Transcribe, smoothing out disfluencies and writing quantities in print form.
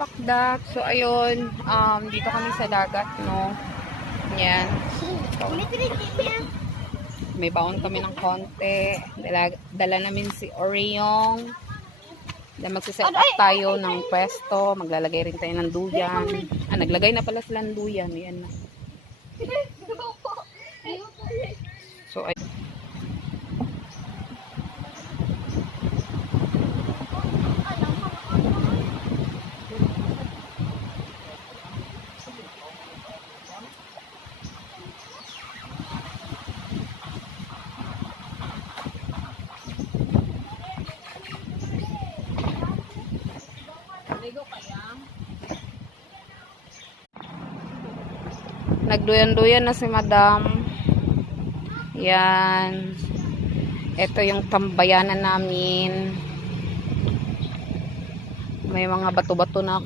pakdak. So, ayun. Dito kami sa dagat, no? Yan. So, may baon kami ng konti. Dala namin si Oriong. Then magsiset up tayo ng pwesto. Maglalagay rin tayo ng duyan. Naglagay na pala sila ng duyan. Yan na. So, ay nagduyan-duyan na si Madam. Yan. Ito yung tambayanan namin. May mga bato-bato na